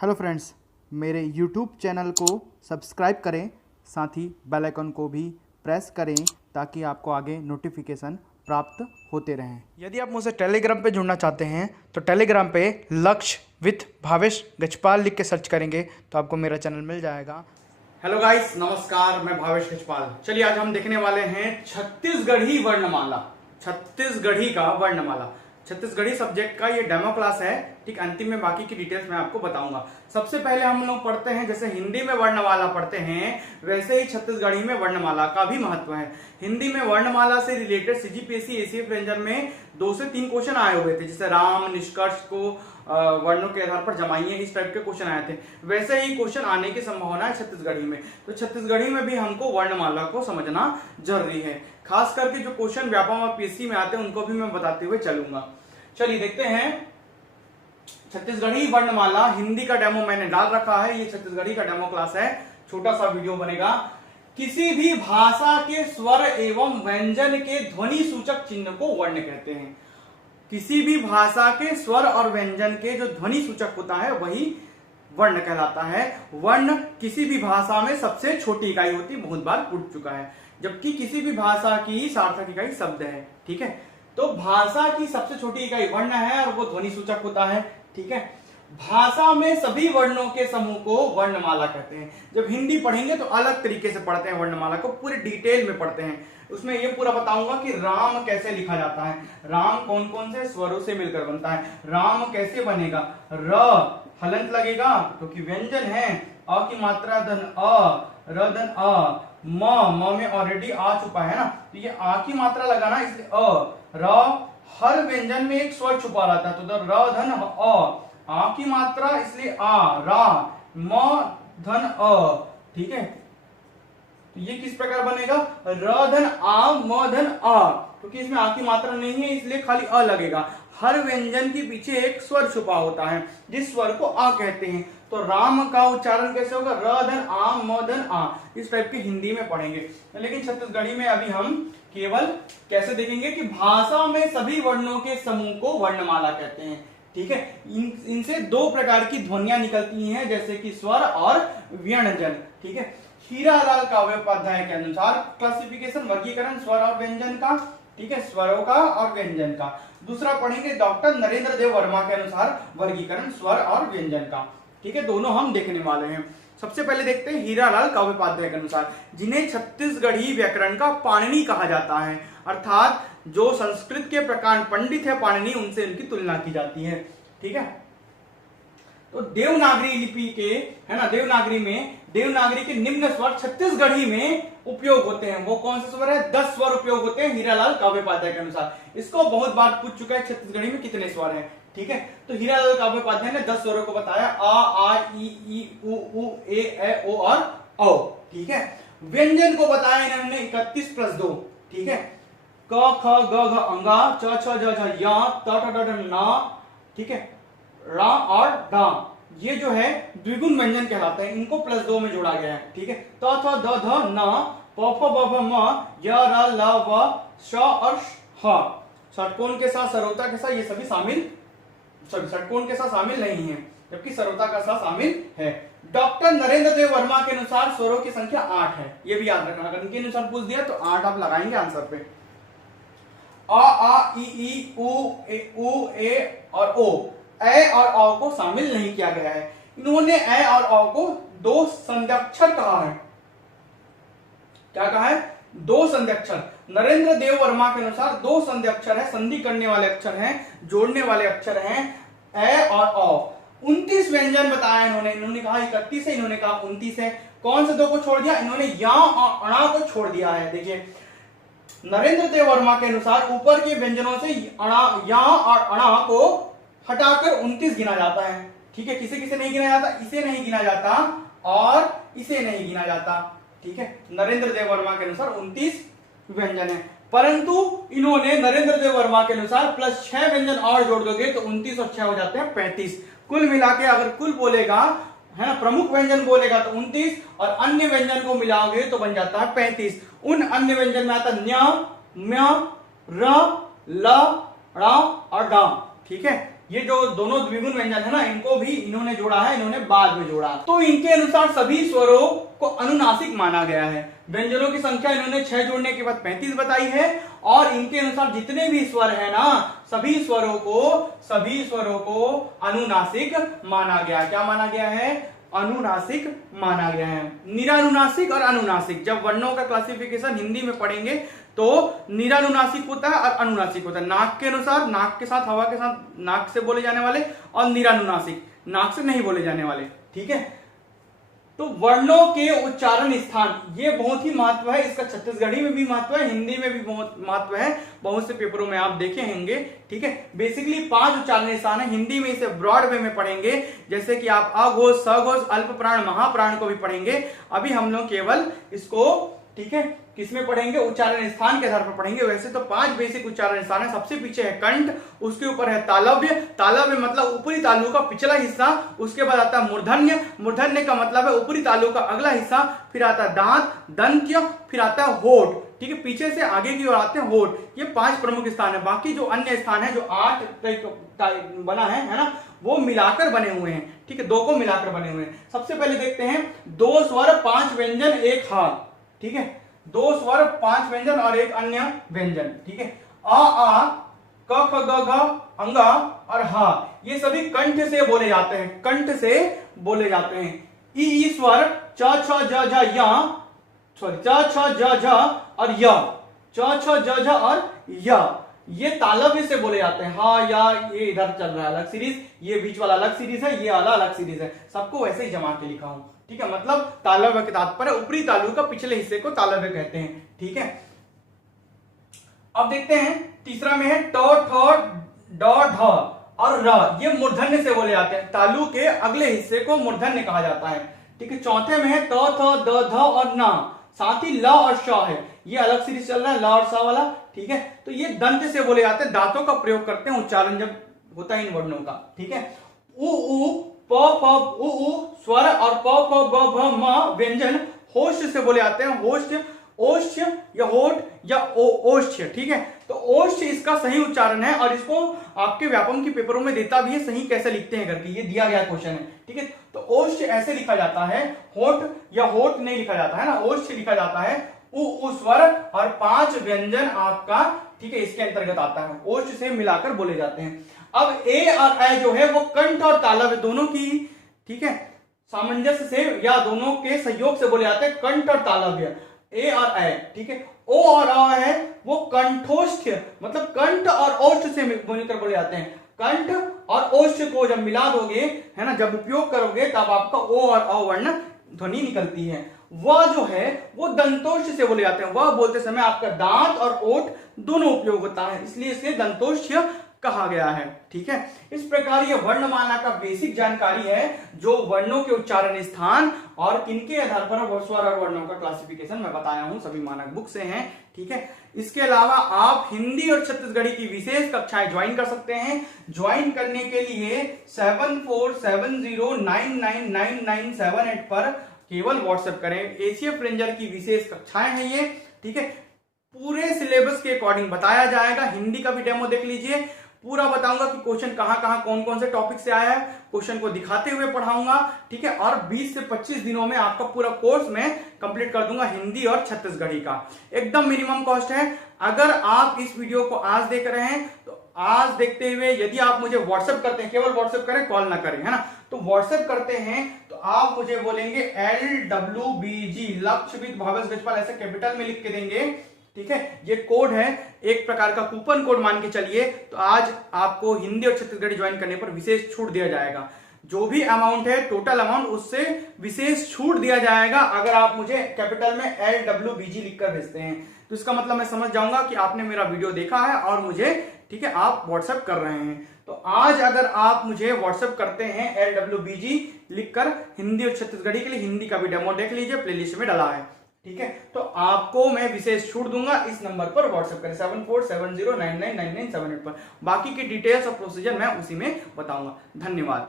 Hello friends, मेरे YouTube channel को subscribe करें, साथ ही बेल आइकन को भी प्रेस करें ताकि आपको आगे नोटिफिकेशन प्राप्त होते रहें। यदि आप मुझसे टेलीग्राम पे जुड़ना चाहते हैं तो टेलीग्राम पे लक्ष्य विथ भावेश गजपाल लिख के सर्च करेंगे तो आपको मेरा चैनल मिल जाएगा। हेलो गाइस, नमस्कार, मैं भावेश गजपाल। चलिए आज हम देखने वाले हैं छत्तीसगढ़ी वर्णमाला। छत्तीसगढ़ी का वर्णमाला, छत्तीसगढ़ी सब्जेक्ट का ये डेमो क्लास है। ठीक, अंतिम में बाकी की डिटेल्स मैं आपको बताऊंगा। सबसे पहले हम लोग पढ़ते हैं, जैसे हिंदी में वर्णमाला पढ़ते हैं वैसे ही छत्तीसगढ़ी में वर्णमाला का भी महत्व है। हिंदी में वर्णमाला से रिलेटेड सीजीपीएससी एसीएफ रेंजर में 2 से 3 क्वेश्चन आए हुए थे, जैसे राम निष्कर्ष को वर्णों के आधार पर जमाइए, इस टाइप के क्वेश्चन आए थे। वैसे ही क्वेश्चन आने की संभावना है छत्तीसगढ़ी में। तो छत्तीसगढ़ी में भी हमको वर्णमाला को समझना जरूरी है। खास करके जो क्वेश्चन व्यापम और पीएससी में आते हैं उनको भी मैं बताते हुए चलूंगा। चलिए देखते हैं छत्तीसगढ़ी वर्णमाला। हिंदी का डेमो मैंने डाल रखा है, ये छत्तीसगढ़ी का डेमो क्लास है, छोटा सा वीडियो बनेगा। किसी भी भाषा के स्वर एवं व्यंजन के ध्वनि सूचक चिन्ह को वर्ण कहते हैं। किसी भी भाषा के स्वर और व्यंजन के जो ध्वनि सूचक होता है वही वर्ण कहलाता है। वर्ण किसी भी भाषा में सबसे छोटी इकाई होती है, बहुत बार पूछ चुका है, जबकि किसी भी भाषा की सार्थक इकाई शब्द है। ठीक है, तो भाषा की सबसे छोटी इकाई वर्ण है और वो ध्वनि सूचक होता है। ठीक है, भाषा में सभी वर्णों के समूह को वर्णमाला कहते हैं। जब हिंदी पढ़ेंगे तो अलग तरीके से पढ़ते हैं, वर्णमाला को पूरे डिटेल में पढ़ते हैं। उसमें ये पूरा बताऊंगा कि राम कैसे लिखा जाता है, राम कौन कौन से स्वरों से मिलकर बनता है, राम कैसे बनेगा, र हलंत लगेगा क्योंकि व्यंजन है, अ की मात्रा धन अ, र धन अ, म में ऑलरेडी आ चुका है ना, तो ये आ की मात्रा लगाना, इसलिए अ र। हर व्यंजन में एक स्वर छुपा रहता है, तो र धन अ, आ की मात्रा इसलिए आ, रा, म धन अ। ठीक है, तो ये किस प्रकार बनेगा, र धन आ म धन आ, क्योंकि इसमें आ की मात्रा नहीं है इसलिए खाली अ लगेगा। हर व्यंजन के पीछे एक स्वर छुपा होता है जिस स्वर को आ कहते हैं। तो राम का उच्चारण कैसे होगा, र धन आ म धन आ, इस टाइप की हिंदी में पढ़ेंगे। लेकिन छत्तीसगढ़ी में अभी हम केवल कैसे देखेंगे कि भाषा में सभी वर्णों के समूह को वर्णमाला कहते हैं। ठीक है, इनसे 2 प्रकार की ध्वनियां निकलती हैं, जैसे कि स्वर और व्यंजन। ठीक है, हीरालाल काव्योपाध्याय के अनुसार क्लासिफिकेशन, वर्गीकरण स्वर और व्यंजन का। ठीक है, स्वरों का और व्यंजन का। दूसरा पढ़ेंगे डॉक्टर नरेंद्र देव वर्मा के अनुसार वर्गीकरण स्वर और व्यंजन का। ठीक है, दोनों हम देखने वाले हैं। सबसे पहले देखते हैं हीरालाल काव्योपाध्याय के अनुसार, जिन्हें छत्तीसगढ़ी व्याकरण का पाणिनि कहा जाता है, अर्थात जो संस्कृत के प्रकांड पंडित है पाणिनि, उनसे इनकी तुलना की जाती है। ठीक है, तो देवनागरी लिपि के, है ना, देवनागरी के निम्न स्वर छत्तीसगढ़ी में उपयोग होते हैं। वो कौन से स्वर है, 10 स्वर उपयोग होते हैं हीरालाल काव्योपाध्याय के अनुसार। इसको बहुत बार पूछ चुका है छत्तीसगढ़ी में कितने स्वर हैं। ठीक है, तो हीरालाल काव्योपाध्याय ने 10 स्वरों को बताया, आ ई उ ए ओ और औ। ठीक है, व्यंजन को बताया इन्होंने 31 + 2। ठीक है, क ख ग घ अंगा, च छ ज झ या, त ठ ड ढ न। ठीक है, रा और डा, ये जो है द्विगुण व्यंजन कहलाते हैं, इनको +2 में जोड़ा गया है। ठीक है, त थ द ध न, प फ ब भ म, य र ल व श और ह। षटकोण के साथ, सरोता के साथ ये सभी शामिल, षटकोण के साथ शामिल नहीं है, जबकि सरोता का साथ शामिल है। डॉक्टर नरेंद्र देव वर्मा के अनुसार स्वरों की संख्या 8 है, ये भी याद रखना। अगर इनके अनुसार पूछ दिया तो 8 आप लगाएंगे आंसर पे। आ ई उ ए और ओ, ए और औ को शामिल नहीं किया गया है। इन्होंने ए और औ को 2 संध्यक्षर कहा है। क्या कहा है, 2 संध्यक्षर। नरेंद्र देव वर्मा के अनुसार 2 संध्यक्षर है, संधि करने वाले अक्षर हैं, जोड़ने वाले अक्षर हैं, ए और औ। 29 व्यंजन बताया इन्होंने कहा 31 है, इन्होंने कहा 29 है। कौन से 2 को छोड़ दिया, इन्होंने या और अणा को छोड़ दिया है। देखिए, नरेंद्र देव वर्मा के अनुसार ऊपर के व्यंजनों से या और अणा को हटाकर 29 गिना जाता है। ठीक है, किसे किसे नहीं गिना जाता, इसे नहीं गिना जाता और इसे नहीं गिना जाता। ठीक है, नरेंद्र देव वर्मा के अनुसार 29 व्यंजन है, परंतु इन्होंने नरेंद्र देव वर्मा के अनुसार +6 व्यंजन और जोड़ दोगे तो 29 और 6 हो जाते हैं 35। कुल मिला के अगर कुल बोलेगा, है ना, प्रमुख व्यंजन बोलेगा तो 29 और अन्य व्यंजन को मिलाओगे तो बन जाता है 35। उन अन्य व्यंजन में आता न्य, म्य, र, ल, ण और ड। ठीक है, ये जो दोनों द्विगुण व्यंजन है ना, इनको भी इन्होंने जोड़ा है, इन्होंने बाद में जोड़ा। तो इनके अनुसार सभी स्वरों को अनुनासिक माना गया है। व्यंजनों की संख्या इन्होंने 6 जोड़ने के बाद 35 बताई है, और इनके अनुसार जितने भी स्वर है ना, सभी स्वरों को अनुनासिक माना गया। क्या माना गया है? अनुनासिक माना गया है। निरानुनासिक और अनुनासिक, जब वर्णों का क्लासिफिकेशन हिंदी में पढ़ेंगे तो निरानुनासिक होता है और अनुनासिक होता है। नाक के अनुसार, नाक के साथ, हवा के साथ, नाक से बोले जाने वाले, और निरानुनासिक, नाक से नहीं बोले जाने वाले। ठीक है, तो वर्णों के उच्चारण स्थान, ये बहुत ही महत्व है। इसका छत्तीसगढ़ी में भी महत्व है, हिंदी में भी बहुत महत्व है, बहुत से पेपरों में आप देखे होंगे। ठीक है, बेसिकली 5 उच्चारण स्थान है। हिंदी में इसे ब्रॉड वे में पढ़ेंगे, जैसे कि आप अघोष, सघोष, अल्प प्राण, महाप्राण को भी पढ़ेंगे। अभी हम लोग केवल इसको, ठीक है, किसमें पढ़ेंगे? उच्चारण स्थान के आधार पर पढ़ेंगे। वैसे तो 5 बेसिक उच्चारण स्थान है। सबसे पीछे है कंठ, उसके ऊपर है तालव्य, तालव्य मतलब ऊपरी तालु का पिछला हिस्सा, उसके बाद आता है मूर्धन्य, मूर्धन्य का मतलब है ऊपरी तालु का अगला हिस्सा, फिर आता है दांत, दंत्य, फिर आता है होठ। ठीक है, पीछे से आगे की ओर आते हैं होठ। ये 5 प्रमुख स्थान है। बाकी जो अन्य स्थान है, जो 8 बना है ना, वो मिलाकर बने हुए हैं। ठीक है, 2 को मिलाकर बने हुए हैं। सबसे पहले देखते हैं 2 स्वर 5 व्यंजन 1 हाथ। ठीक है, 2 स्वर 5 व्यंजन और एक अन्य व्यंजन। ठीक है, आ, क, ख, ग, घ, अंगा और हा, ये सभी कंठ से बोले जाते हैं, कंठ से बोले जाते हैं। ई स्वर च, छ, ज, झ, या, सॉरी, च, छ, ज, झ और य, च, छ, ज, झ और य, ये तालव्य से बोले जाते हैं। हा, या, ये इधर चल रहा है अलग सीरीज, ये बीच वाला अलग सीरीज है, ये वाला अलग सीरीज है। सबको वैसे ही जमा के लिखा हूं। ठीक है, मतलब तालव्य के तात्पर्य ऊपरी तालु का पिछले हिस्से को तालव्य कहते हैं। ठीक है, अब देखते हैं तीसरा में है ट, ठ, ड, ढ और र, ये मूर्धन्य से बोले जाते हैं। तालु के अगले हिस्से को मूर्धन्य कहा जाता है। ठीक है, चौथे में है त, थ, द, ध और न, साथ ही ल और श है, ये अलग सीरीज चल रहा है, ल और स वाला। ठीक है, तो ये दंत से बोले जाते हैं, दांतों का प्रयोग करते हैं उच्चारण जब होता है इन वर्णों का। ठीक है, उ, प, फ, उ स्वर और प, फ, ब, भ, म व्यंजन होष्ठ से बोले जाते हैं। होष्ठ, ओष्ठ या होठ या ओष्ठ। ठीक है, तो ओष्ठ इसका सही उच्चारण है, और इसको आपके व्यापम की पेपरों में देता भी है, सही कैसे लिखते हैं करके, ये दिया गया क्वेश्चन है। ठीक है, तो ओष्ठ ऐसे लिखा जाता है, होठ या होठ नहीं लिखा जाता है ना, ओष्ठ लिखा जाता है। उ स्वर और 5 व्यंजन आपका, ठीक है, इसके अंतर्गत आता है, ओष्ठ से मिलाकर बोले जाते हैं। अब ए और ऐ जो है वो कंठ और तालव्य दोनों की, ठीक है, सामंजस्य से या दोनों के सहयोग से बोले जाते हैं कंठ और तालव्य, ए और ऐ। ठीक है, ओ और अ है वो कंठोष्ठ, मतलब कंठ और ओष्ठ से मिलकर बोले जाते हैं। कंठ और ओष्ठ को जब मिला दोगे, है ना, जब उपयोग करोगे तब आपका ओ और अ वर्ण ध्वनि निकलती है। वह जो है वो दंतोष्ठ से बोले जाते हैं। वह बोलते समय आपका दांत और ओठ दोनों उपयोग होता है, इसलिए इसे दंतोष्ठ कहा गया है। ठीक है, इस प्रकार यह वर्णमाला का बेसिक जानकारी है, जो वर्णों के उच्चारण स्थान और किनके आधार पर स्वर और वर्णों का क्लासिफिकेशन मैं बताया हूं, सभी मानक बुक से हैं। ठीक है, इसके अलावा आप हिंदी और छत्तीसगढ़ी की विशेष कक्षाएं ज्वाइन कर सकते हैं। ज्वाइन करने के लिए 7470999978 पर केवल व्हाट्सएप करें। एसीएफ रेंजर की विशेष कक्षाएं हैं ये। ठीक है, पूरे सिलेबस के अकॉर्डिंग बताया जाएगा। हिंदी का भी डेमो देख लीजिए, पूरा बताऊंगा कि क्वेश्चन कहां कौन कौन से टॉपिक से आया है, क्वेश्चन को दिखाते हुए पढ़ाऊंगा। ठीक है, और 20 से 25 दिनों में आपका पूरा कोर्स मैं कंप्लीट कर दूंगा हिंदी और छत्तीसगढ़ी का। एकदम मिनिमम कॉस्ट है। अगर आप इस वीडियो को आज देख रहे हैं तो आज देखते हुए यदि आप मुझे व्हाट्सएप करते हैं, केवल व्हाट्सएप करें, कॉल ना करें, है ना, तो व्हाट्सएप करते हैं तो आप मुझे बोलेंगे LWBG, लक्षवित भावेश गजपाल, ऐसे कैपिटल में लिख के देंगे। ठीक है, ये कोड है, एक प्रकार का कूपन कोड मान के चलिए। तो आज आपको हिंदी और छत्तीसगढ़ी ज्वाइन करने पर विशेष छूट दिया जाएगा। जो भी अमाउंट है, टोटल अमाउंट, उससे विशेष छूट दिया जाएगा अगर आप मुझे कैपिटल में LWBG लिखकर भेजते हैं। तो इसका मतलब मैं समझ जाऊंगा कि आपने मेरा वीडियो देखा है और मुझे, ठीक है, आप व्हाट्सएप कर रहे हैं। तो आज अगर आप मुझे व्हाट्सएप करते हैं LWBG लिखकर हिंदी और छत्तीसगढ़ी के लिए, हिंदी का भी डेमो देख लीजिए, प्लेलिस्ट में डाला है। ठीक है, तो आपको मैं विशेष छूट दूंगा। इस नंबर पर व्हाट्सएप करें 7470999978 पर। बाकी की डिटेल्स और प्रोसीजर मैं उसी में बताऊंगा। धन्यवाद।